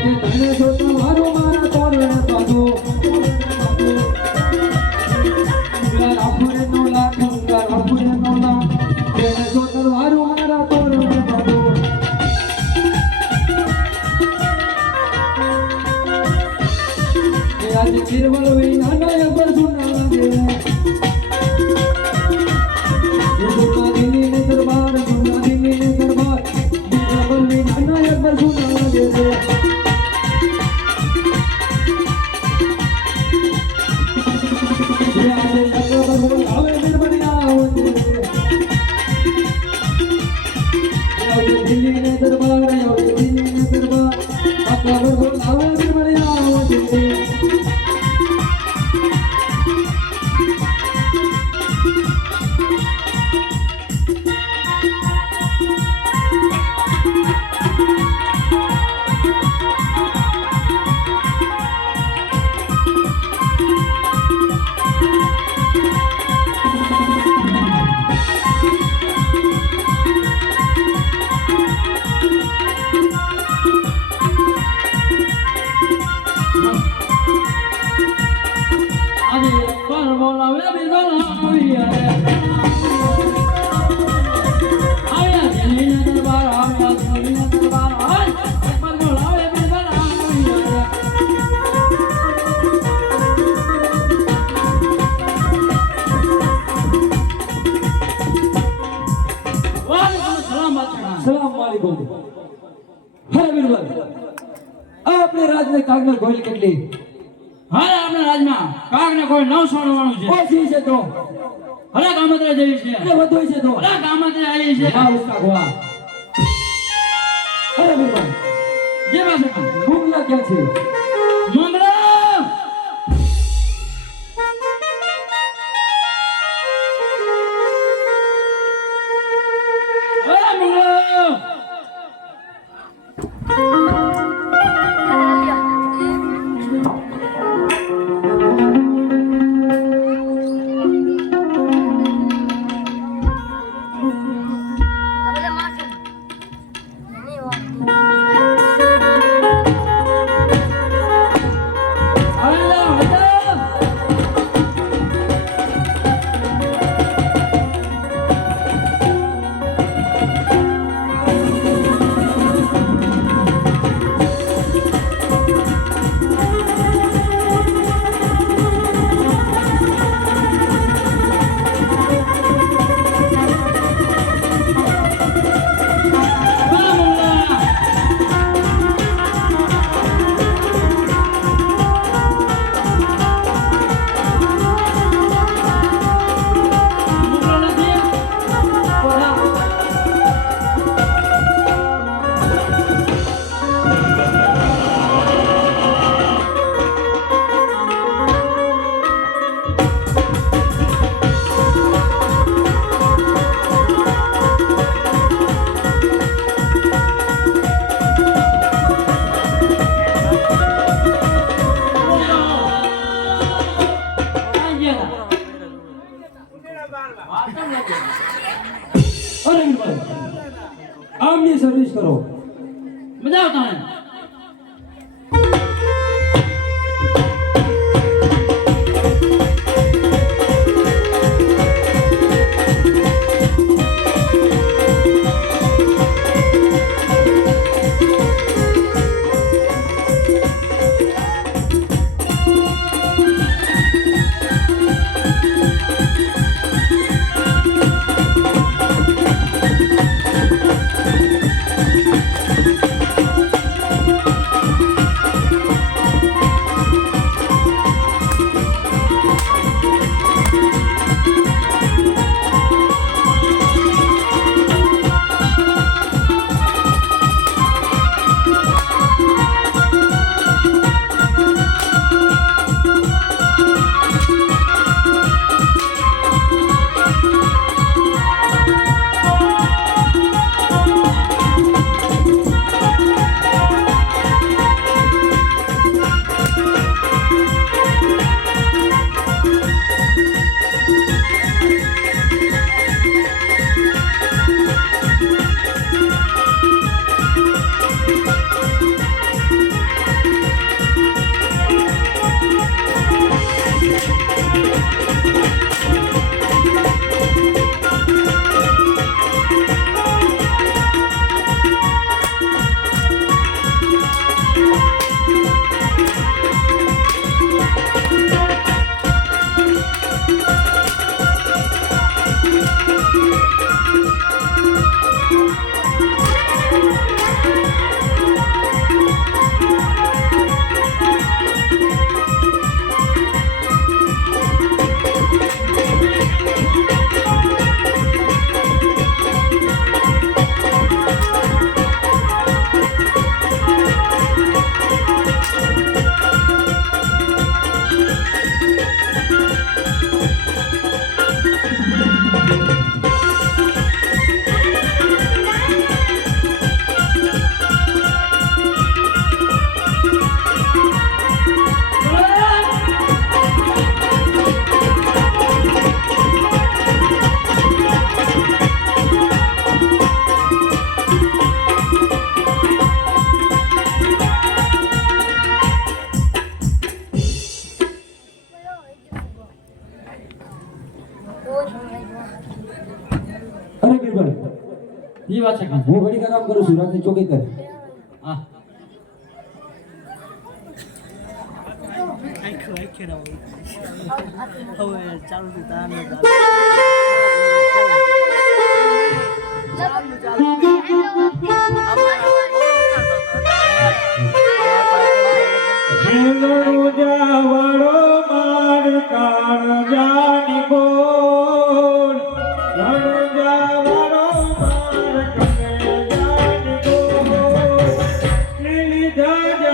આજે તને જોતા મારું મારા તોરણે બાંધો રાફુરે નો લાખ રાફુરે નો લાખ તને જોતા મારું મારા તોરણે બાંધો આજે નિર્મળ વિના નય પર સુના લાગે સુના દિલ્હી ને દરબાર સુના દિલ્હી ને દરબાર નિર્મળ વિના નય પર સુના લાગે આજે જગત બોલ આવે નિર્મળિયા આવે દિલ્હી ને દરબાર દિલ્હી ને દરબાર જગત બોલ આવે નિર્મળિયા આવે આપણે રાજને કાગને ગોઈલ કેટલી હારે આપણા રાજમાં કાગને કોઈ નવ સોડવાનું છે ઓછી છે તો હરે ગામત્રે જઈ છે એ વધુ છે તો હરે ગામત્રે આવી છે હા ઉસકા ગોવા અરે બીરબલ જે પાસે મુંગલા ક્યાં છે મુંગલા અરે મુંગલા અરે બીરબલ આમની સર્વિસ કરો મજા આવતા હે બીજી વાત છે કાન હું ઘડી આરામ કરું છું, રાતે ચોકી કર. હા જાવાળો માર કાળજાની ગોળ, રણુ જાવાળો માર કાળજાની ગોળ, લીલી જાજને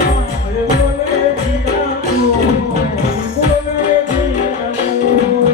માર બોલે જીરા ગોળ, બોલે જીરા ગોળ.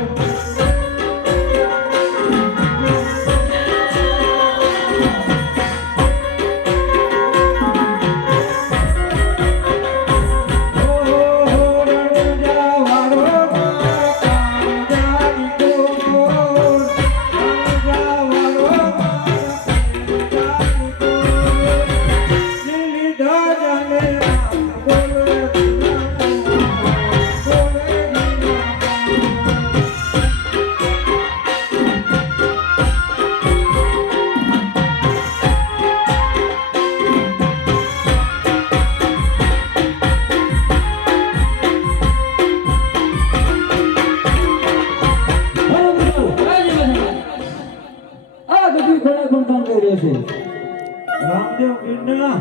રામદેવ પીરના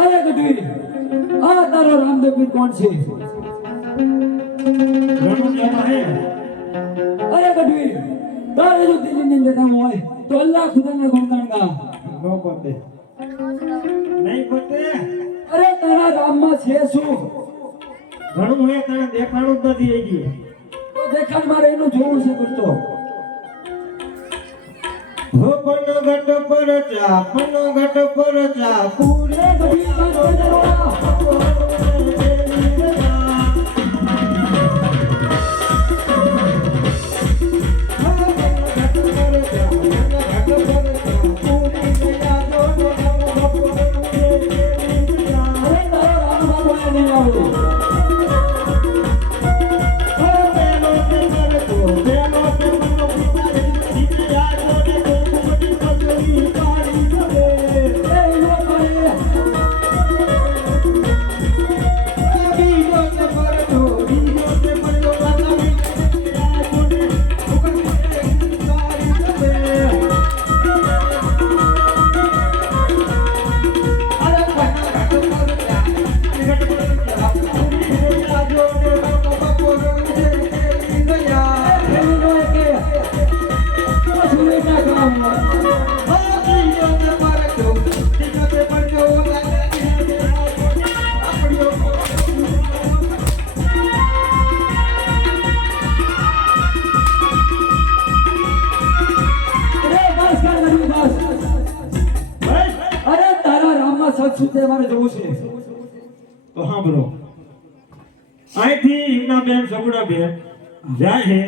અરે ગઢવી, આ તારો રામદેવ પીર કોણ છે? રણુજામાં હે. અરે ગઢવી, તારે જો દિલ્હી ની જતા હોય તો અલ્લાહ ખુદાના ગુણગાન ગા. નો પતે નહીં પતે. અરે તારા રામમાં છે શું? ઘણું હે, તને દેખાડું જ નથી હજી. તો દેખાડ મારે એનું જોવું છે કરતો. હો પનો ઘટ પર ચા, પનો ઘટ પર ચા, પૂરે ગઢવી કાનો દરવા. મારે જવું છે તો સાંભળો, અહીંથી હિમના બેન સગુણા બેન જાય છે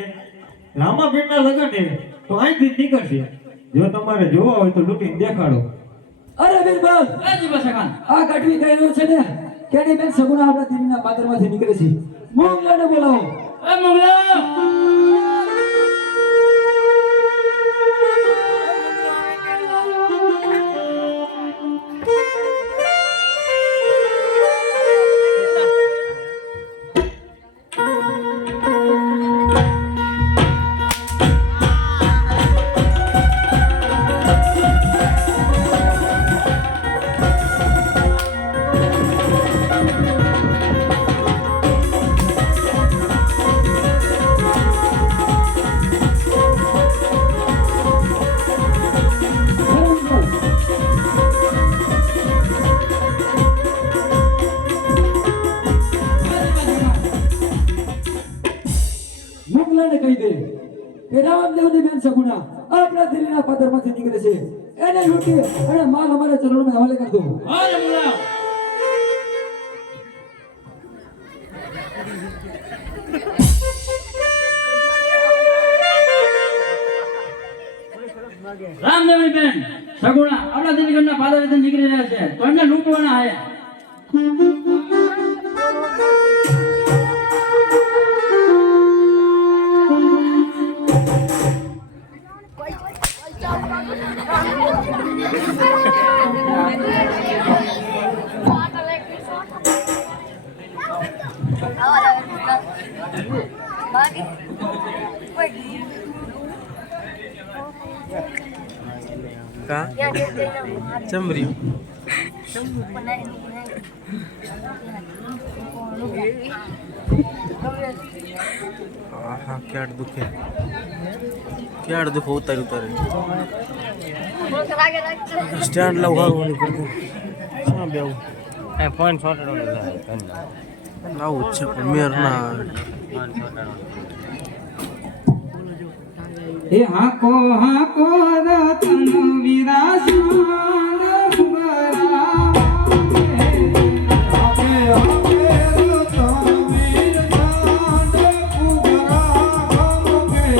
રામાબેન ના લગન તો અહીંથી નીકળશે. જો તમારે જોવા હોય તો લૂંટીને દેખાડો. અરે બિરબલ, જી બસ કાન આ કાટવી કહેલું છે ને કેની બેન સગુણા આપણા દિલ્હીના પાદરમાંથી નીકળે છે. મોગલાને બોલાવો. એ મોગલા કહી દે કે રામદેવની બેન સગુણા આપણા દિલ્હીના પાદરમાંથી નીકળે છે, એને લૂંટી અને માલ અમારા ચરણોમાં હવાલે કરી દો. અરે મોગલા રામદેવની બેન સગુણા આપણા દિલ્હીના પાદરમાંથી નીકળી રહ્યા છે તો એમને લૂંટવાના આયા. का चमरी હા ક્યાડ દુખે ઉતારી સ્ટેન્ડ લાવવાનું પડતું શું બેવું ફોન છોટડો લાવું જ છે પણ મેર ના આવે એ હાકો હાકો રતન વિરાસન ફુગરા હાકે હાકે રતન વિરાસન ફુગરા ગમકે દે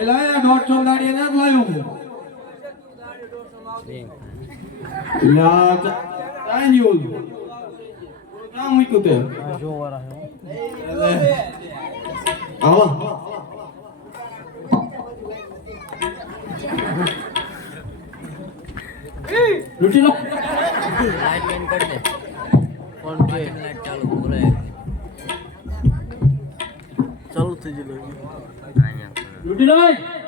લઈ જમ વીરાના વિવાય લઈ જઉં વીરાના વિવાય ફુગરા ગમકે દે લૂટી લો લાઈટ બેન કરી દે ફોન કે લાઈટ ચાલુ બોલે ચાલુ થઈ ગયું લૂટી લો ભાઈ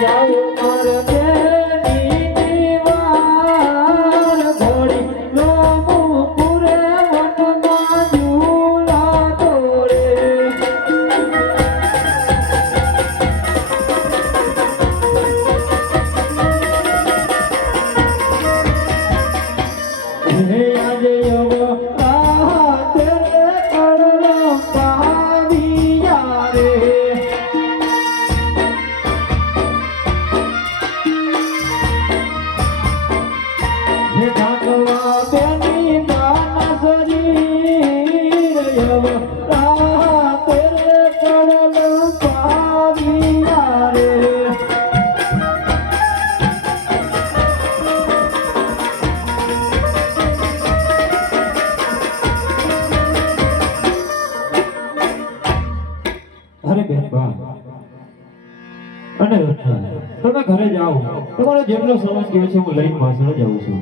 જાઓ મારે તેની દીવાર ઘોડી લોમો પૂરે વનમાં ઝૂલા તોડે હે આજે યો રાતે કડલો પાવિયા રે હે ઢાકવા બેની માનસરી યો રાતે કડલો પાવિયા રે અરે બેનબા અને તમે ઘરે જાઓ તમારો જેટલો સમય કહ્યો છે હું લઈને પાછળ જાઉં છું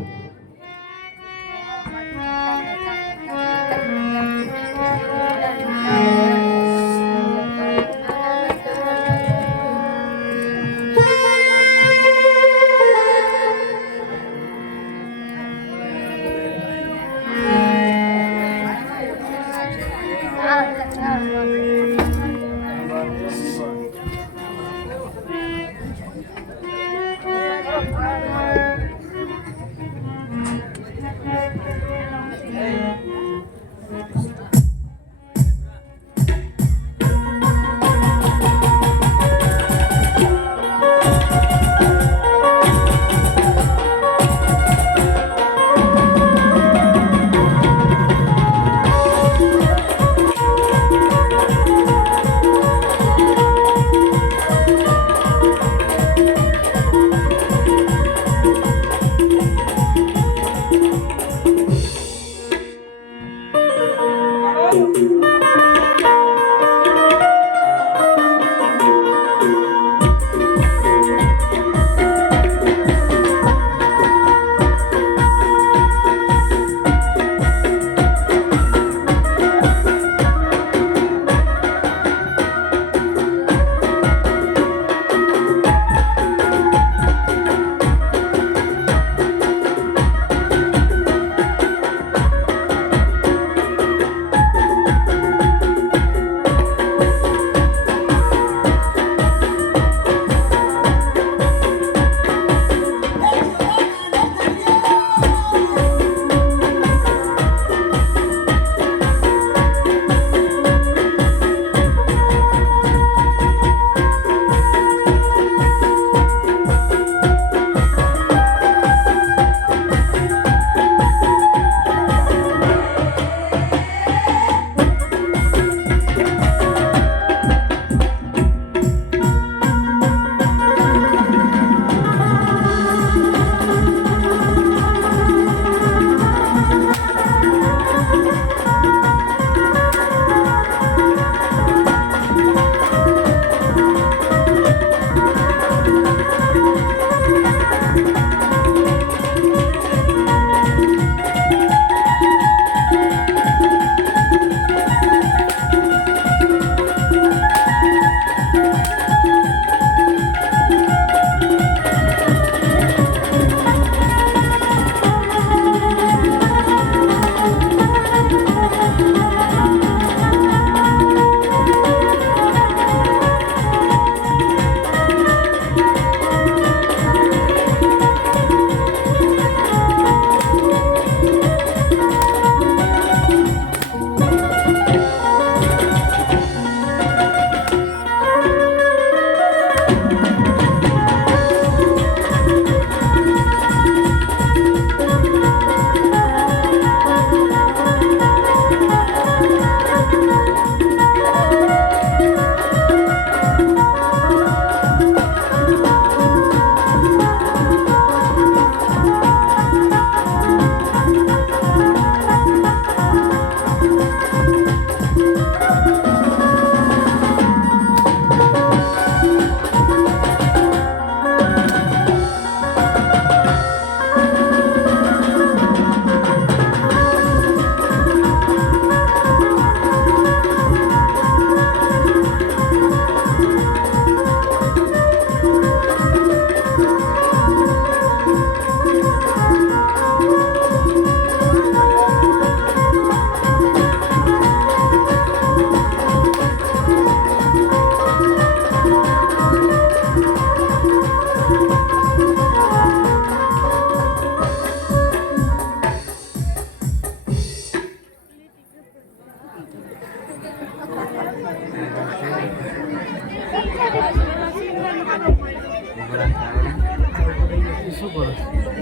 શું કરો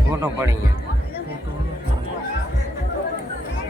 ફોટો પડી ગયા